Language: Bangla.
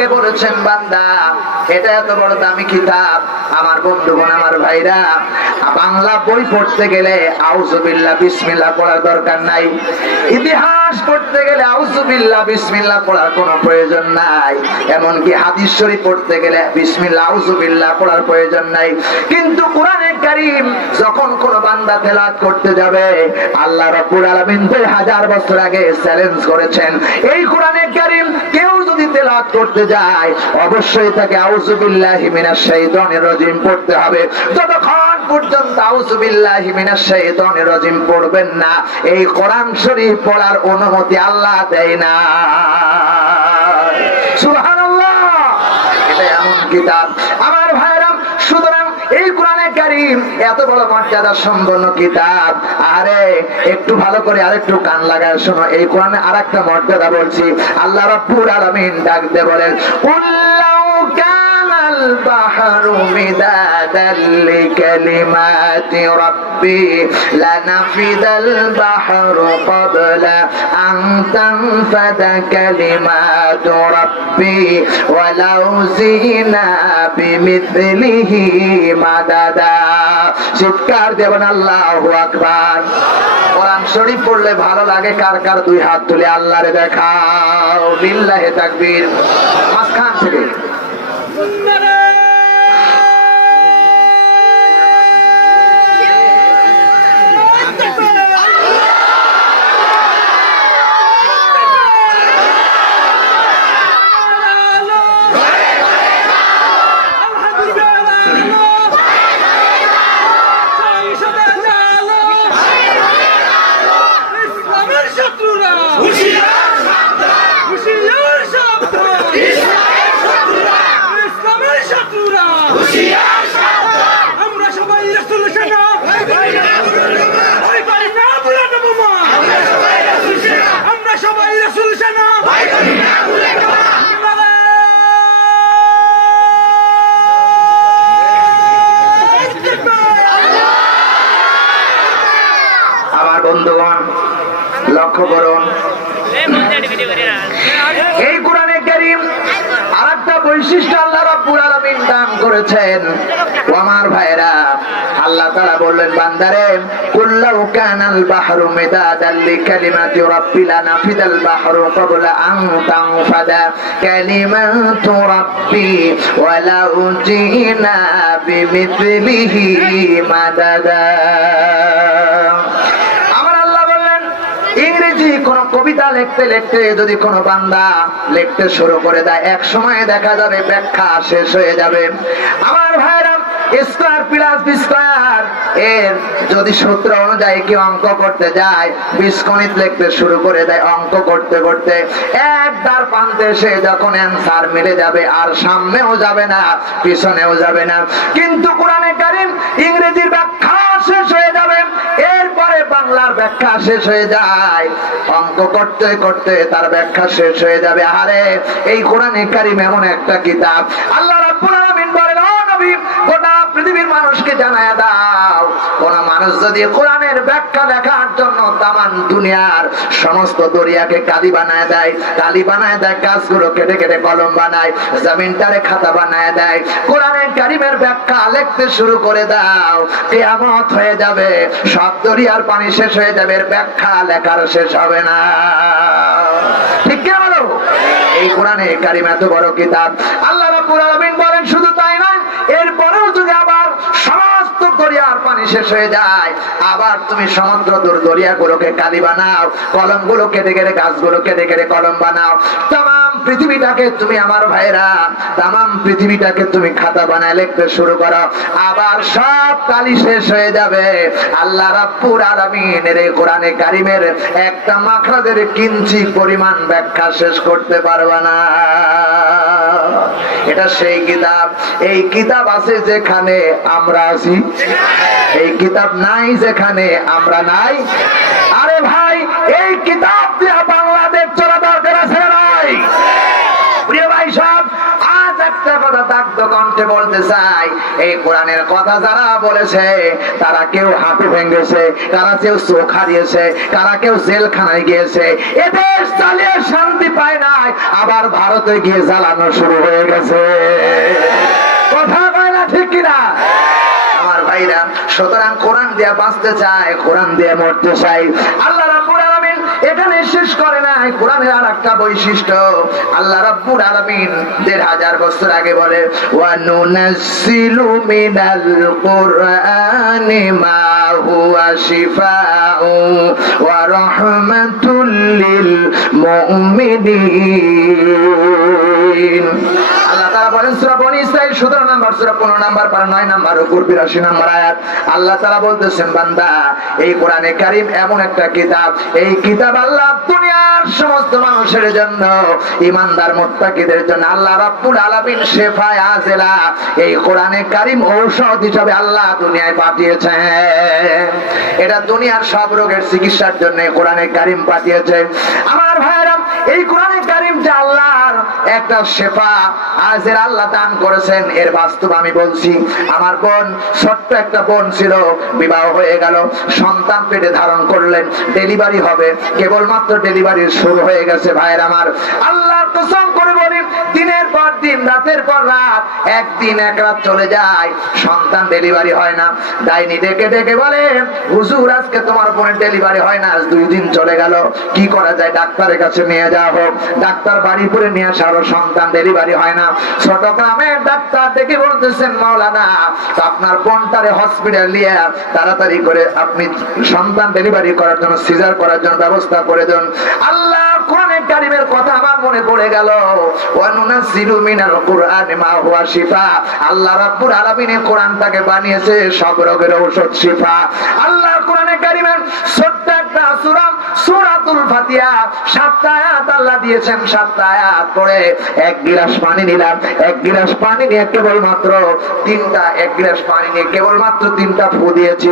আগে বলেছেন বান্দা এটা এত বড় দামি কিতাব। আমার বন্ধুগণ, আমার ভাইরা, বাংলা বই পড়তে গেলে আউযুবিল্লাহ বিসমিল্লাহ পড়ার দরকার নাই। ইতিহাস পড়তে গেলে আউযুবিল্লাহ বিসমিল্লাহ পড়ার কোনো প্রয়োজন নাই। এমনকি হাদিস শরীফ পড়তে গেলে বিসমিল্লাহ আউযুবিল্লাহ পড়ার প্রয়োজন নাই। কিন্তু কোরআনে কারীম যখন কোন বান্দা তেলাওয়াত করতে যাবে, আল্লাহ রাব্বুল আলামিন 2000 বছর আগে চ্যালেঞ্জ করেছেন, এই কোরআনে কারীম কেউ যদি তেলাওয়াত করতে যায় অবশ্যই তাকে আউযুবিল্লাহি মিনাশ শাইতানির রাজিম পড়তে হবে। যতক্ষণ পর্যন্ত আউযুবিল্লাহি মিনাশ শাইতানির রাজিম পড়বেন না, এই কোরআন শরীফ পড়ার অনুমতি আল্লাহ দেয় না। সুবহানাল্লাহ। এটা এমন কিতাব আমার ভাইরা। সুতরাং এই কোরআনে কারীম এত বড় মর্যাদা সম্পন্ন কিতাব। আরে একটু ভালো করে আরেকটু কান লাগায় শোনো, এই কোরআনে আরেকটা মর্যাদা বলছি। আল্লাহ রাব্বুল আলামিন ডাক দিয়ে বলেন, কুল্লাউ কানাল বাহরু মিদাদাল লিকালিমাতি রাব্বি লানাফিদাল বাহরু ক্বাবলা আন তানফাদা কালিমাতু রাব্বি ওয়ালাউ জিনা বিমিথলিহি মাদাদা। চিৎকার দেবেন আল্লাহু আকবার। কোরআন শরীফ পড়লে ভালো লাগে কার কার? দুই হাত তুলে আল্লাহরে দেখাও। লিল্লাহি তাকবীর। মাঝখান থেকে বন্ধুগণ লক্ষ্য করুন, এই কোরআনে কারীম আরেকটা বৈশিষ্ট্য আল্লাহ রাব্বুল আলামিন দান করেছেন। ও আমার ভাইরা, আল্লাহ তাআলা বললেন বান্দারে, কুল্লাউ কানাল বাহরু মিদাদাল লিকালিমাতি রাব্বি লানাফিদাল বাহরু ক্বাবলা আন তানফাদা কালিমাতু রাব্বি ওয়ালাউ জিনা বিমিথলিহি মাদাদা। ইংরেজি কোন কবিতা লিখতে লিখতে যদি কোন বান্দা লিখতে শুরু করে দেয়, এক সময় দেখা যাবে ব্যাখ্যা শেষ হয়ে যাবে। আমার ভাইরা, স্কয়ার প্লাস বি স্কয়ার এর যদি সূত্র অনুযায়ী কি অঙ্ক করতে যায়, বীজগণিত লিখতে শুরু করে দেয়, অঙ্ক করতে করতে এক দ্বার প্রান্তে সে যখন অ্যান্সার মিলে যাবে, আর সামনেও যাবে না পিছনেও যাবে না। কিন্তু কোরআনে কারীম ইংরেজির ব্যাখ্যা শেষ হয়ে যাবে, এরপরে বাংলার ব্যাখ্যা শেষ হয়ে যায়, অঙ্ক করতে করতে তার ব্যাখ্যা শেষ হয়ে যাবে। আরে এই কোরআনে কারীম এমন একটা কিতাব, আল্লাহ রাব্বুল আলামিন বলেন, ও নবী, গোটা পৃথিবীর মানুষকে জানায়া দাও, কোন মানুষ যদি কোরআনের ব্যাখ্যা লেখার জন্য তামান দুনিয়ার সমস্ত দরিয়াকে কালি বানায় দেয়, কালি বানায় দেয়, গাছগুলো কেটে কেটে কলম বানায়, জমিনটারে খাতা বানায় দেয়, কোরআনের কারীমের ব্যাখ্যা লিখতে শুরু করে দাও, কিয়ামত হয়ে যাবে, সব দরিয়ার পানি শেষ হয়ে যাবে, এর ব্যাখ্যা লেখার শেষ হবে না। ঠিক কি বলো? এই কোরআনে কারীম এত বড় কিতাব। আল্লাহ রাব্বুল আলামিন বলেন, শুধু তাই নয়, এরপরেও যদি আবার সমস্ত দরিয়ার পানি শেষ হয়ে যায়, আবার তুমি সমুদ্র দরিয়াগুলোকে কালি বানাও, কলমগুলো কেটে কেটে, গাছগুলো কেটে কেটে কলম বানাও, তাম পৃথিবীটাকে তুমি, আমার ভাইরা, তাম পৃথিবীটাকে তুমি খাতা বানায় লিখতে শুরু করো, আবার সব কালি শেষ হয়ে যাবে, আল্লাহ রাব্বুল আলামিনের এই কোরআনে কারীমের একটা মাখরাজের কিঞ্চিত পরিমাণ ব্যাখ্যা শেষ করতে পারবে না। এটা সেই কিতাব। এই কিতাব আছে যেখানে আমরা আছি, এই কিতাব নাই যেখানে আমরা নাই। আরে ভাই, এই কিতাব দিয়ে বাংলাদেশ চলা দরকার আছে নাই? প্রিয় ভাই সব, আজ একটা কথা থাকবে কণ্ঠে বলতে চাই, এই কোরআনের কথা যারা বলেছে তারা কেউ হাঁটু ভেঙেছে, কারা কেউ চোখ হারিয়েছে, কারা কেউ জেলখানায় গিয়েছে, এ দেশ চালিয়ে শান্তি পায় নাই, আবার ভারতে গিয়ে জ্বালানো শুরু হয়ে গেছে। কথা কয় না ঠিক কিনা আমার ভাইরা? সুতরাং কোরআন দিয়ে বাঁচতে চায়, কোরআন দিয়ে মরতে চাই। আল্লাহ রাব্বুল আলামিন এখানে শেষ করে নাই, কোরআনের আর একটা বৈশিষ্ট্য আল্লাহ রাব্বুল আলামিন ১৫০০ বছর আগে বলে, ওয়া নুনাজ্জিলু মিনাল কুরআনি মা হুয়া শিফাউ ওয়া রাহমাতুল লিল মুমিনিন। আল্লাহ তাআলা বলেন সূরা বনী ইসরাঈল ১৭ নম্বর সূরা 15 নম্বর 9 নম্বর উপর ৮২ নম্বর আয়াত, আল্লাহ তাআলা বলতেছেন, বান্দা এই কোরআনে কারীম এমন একটা কিতাব, এই কিতাব আল্লাহ দুনিয়ার সমস্ত মানুষের জন্য, ঈমানদার মুত্তাকিদের জন্য আল্লাহ রাব্বুল আলামিন শিফায়ে আজিলা, এই কোরআনে কারীম ঔষধ হিসেবে আল্লাহ দুনিয়ায় পাঠিয়েছেন। এটা দুনিয়ার সব রোগের চিকিৎসার জন্য কোরআনে কারীম পাঠিয়েছে। আমার ভাইরা, এই কোরআনে কারীম যে আল্লাহর একটা শিফা আজের আল্লাহ দান করেছেন, এর বাস্তব আমি বলছি। আমার বোন, ছোট্ট একটা বোন ছিল, বিবাহ হয়ে গেল, সন্তান পেটে ধারণ করলেন, ডেলিভারি হবে, কেবলমাত্র ডেলিভারি শুরু হয়ে গেছে। ভাইয়ের আমার, আল্লাহর কসম করে বলি, দিনের পর দিন, রাতের পর রাত, একদিন এক রাত চলে যায়, সন্তান ডেলিভারি হয় না। ডাইনি ডেকে ডেকে বলে, হুজুর আজকে তোমার বোনের ডেলিভারি হয় না, আজ 2 দিন চলে গেল, কি করা যায়? ডাক্তারের কাছে নিয়ে যাওয়া হোক। ডাক্তার বাড়ি করে নিয়ে আসারও সন্তান ডেলিভারি হয় না। ছোট গ্রামের ডাক্তার দেখে বলতেছেন, মাওলানা আপনার বোনটারে হসপিটাল নিয়ে তাড়াতাড়ি করে আপনি সন্তান ডেলিভারি করার জন্য, সিজার করার জন্য ব্যবস্থা করে দেন। আল্লাহ কোরআনে কারীমের কথা আমার মনে পড়ে গেল, ওয়া নুনাজ্জিলু মিনাল কুরআনি মা হুয়া শিফা। আল্লাহ রাব্বুল আলামিন কোরআনটাকে বানিয়েছে সব রোগের ঔষধ, শিফা। আল্লাহ কোরআনে কারীমের ছোট্ট একটা সূরা, সূরাতুল ফাতিহা, 7টা আয়াত আল্লাহ দিয়েছেন। 7টা আয়াত পড়ে 1 গিলাস পানি নিলাম, 1 গিলাস পানি নিয়ে কেবলমাত্র 3টা 1 গিলাস পানি নিয়ে কেবলমাত্র 3টা ফু দিয়েছি।